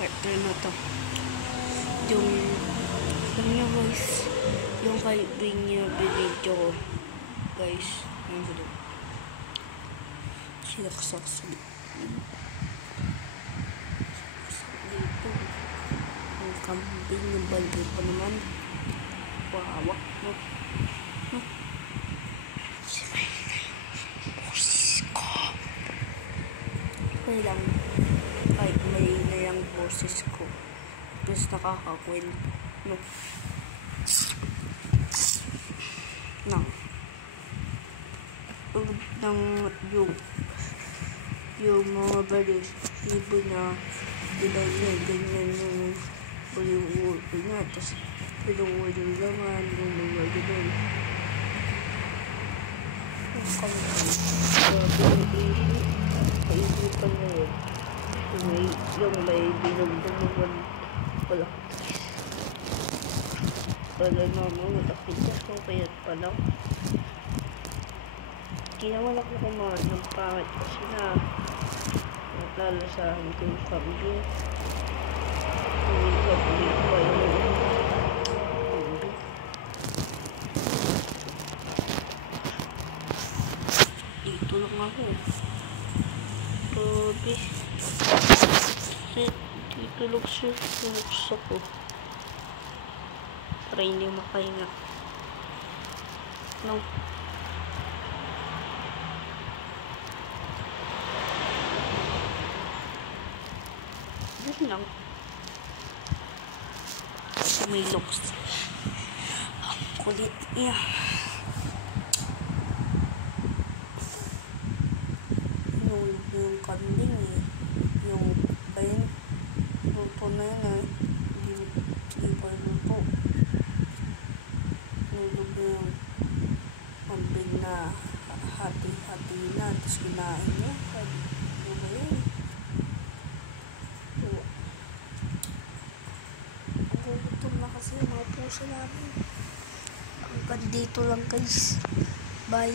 partner na to. Yung alam nyo guys, yung kay niya binidyo ko guys, yung gulo sinaksak dito ang kambing yung balde pa naman wawak no boses ko okay lang kahit may na yung boses ko plus nakakakwento no tulog ng yung mga balis ibo na dinay ganyan yung ulo niya tapos pinuwi yung laman yung mga ganun ang kaisipan na yun yung may bilog na naman wala wala naman matakitas kung kaya't pala kinawalak na kumain ng pangit kasi na naglalasahan ko yung kambing hindi pa yung dito lang ako grabe kasi dito lang siya sinuksa ko para hindi makahinga no yun lang may looks ang kulit niya yung kambing eh yung ayun luto na yun eh hindi pa luto nulog na yung kambing na hati-hati na tapos kinain niya ano ba yun gugutom na kasi yung mga puso namin hanggang dito lang guys bye.